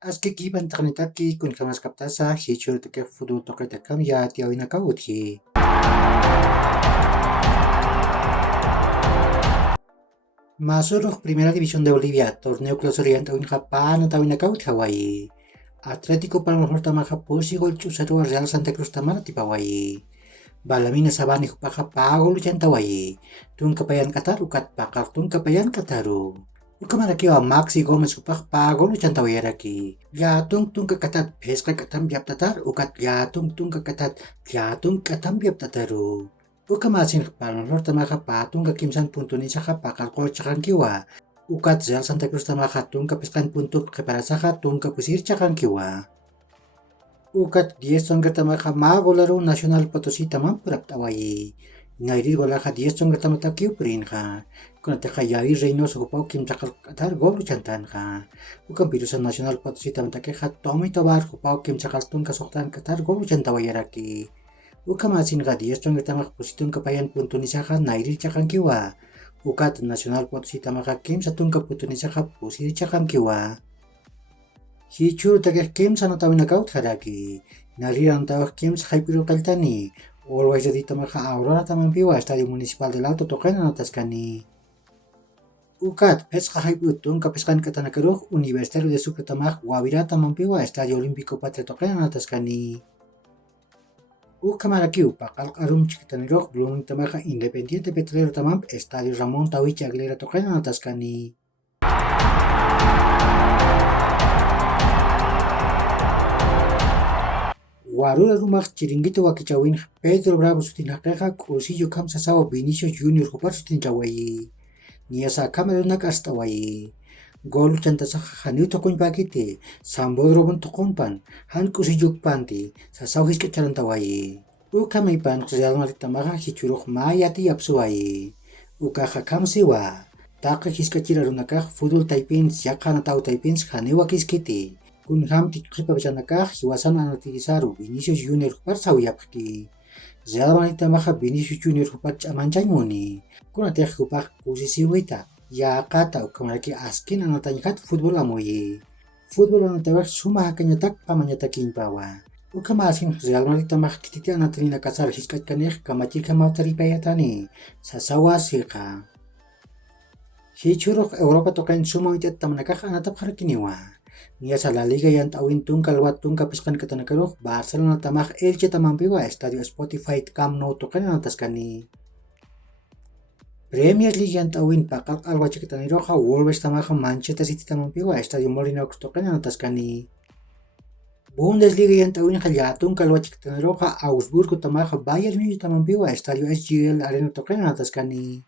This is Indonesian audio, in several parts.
Aski kiban taknitaki kun kamas kaptasa hichur teke fudul toke tekam ya tiawina kauthi. Masuk Primera División de Bolivia, torneo clausuriante un Japán tawina kaut Hawaii. Atlético Palma Hortamaja Pusi gol chusatu Real Santa Cruz Tamara tipawai. Balamina Sabani Hupaja Pago Luchantawai. Tung kapayan Qatar ukat pakar tung kapayan Qataru. Ukamara kiwa Maxi Gomez Hupaj Pago Luchantawai raki. Tung kakatat Peska katam biap tatar ukat tung kakatat tung katam biap tataru. Ukamasin Palma Hortamaja patung kakimsan puntuni saka pakal kol cakan kiwa. Ukat Real Santa Cruz Tamaja tung kapeskan puntuk keparasaha tung kapusir cakan kiwa. Ukat 10 songger tamaja magolaru Nacional Potosí tamam puraptawai. Nairi golaja 10 songger tamata kiuprinja. Kunateja yavi Reynoso kupau kim cakal katar gol lucantanja. Ukan pirusan Nacional Potosí tamata keja Tomi Tobar kupau kim cakal tung kasoktan katar gol lucantawayaraki. Ukamasin ga 10 songger tamaj pusitun kapayan puntunisaja nairi cakan kiwa. Ukat Nacional Potosí tamaja kim satun kaputunisaja pusir cakan kiwa. Hichur takeh kim sanatawina kaut haraki. Nariran tawah kim sahaipiru kaltani. Always di tamaja Aurora Tamampiwa Estadio Municipal del Alto Tocana nataskani. Ukat pes kahaiputung kapeskan katanakeruh Universitario de Sucre Tamaj Guavira Tamampiwa Estadio Olímpico Patria Tocana nataskani. Ukamarakiu pakal arum chikitaniroh belum tamaja Independiente Petrolero Tamam Estadio Ramón Tawichi Aguilera Tocana nataskani. Warura rumah chiringuito wakichawin Pedro Bravo sutin hakeja Crucillo kam sasawa Vinicius Junior hupar sutin chawai. Niasa kamerunak astawai. Gol chantasaja haniu tokon pakite. Sambodro bon tokonpan. Han Crucillo panti. Sasaw hiske charantawai. Ukamaipan Real Madrid tamaja hichuruh mayati apsuai. Ukaja kam siwa. Taka hiske chirarunakaj fútbol taipins yakana tau taipins haniu wakiskiti. Kun ham tikripa bachanakah hiwasan anatisaru Vinicius Junior hupar sawiyapki. Real Madrid tamaja Vinicius Junior hupar chamanchangoni. Kun ateh hupar posisi wita. Ya kata ukamaraki askin anatanyakat futbol amoyi. Futbol anatawak suma hakanyatak pamanyatakin pawa. Ukamasin Real Madrid tamaja kititi anatrina kasar hiskat kaneh kamachir kamatari payatani. Sasawa sirka. Hichuruk Europa tokain suma witet tamanakah anatap harakiniwa. Niasa La Liga yang tawin tung kalwat tung kapeskan katanakeruh Barcelona tamah Elche tamampiwa Estadio Spotify Camp Nou tokan nataskani. Premier League yang tawin pakal alwachi kataniroh Wolves tamah Manchester City tamampiwa Estadio Molinox tokan nataskani. Bundesliga yang tawin halyatung kalwachi kataniroh Augsburg tamah Bayern Munich tamampiwa Estadio SGL Arena tokan nataskani.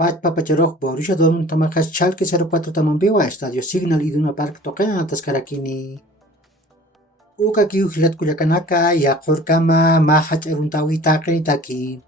Pat papacharoh Borussia Dortmund tamaja Schalke 04 tamampiwa Estadio Signal Iduna Park tokana atas karakini. Uka kiu hilat kulakanaka yakor kama mahach aruntawi takini taki.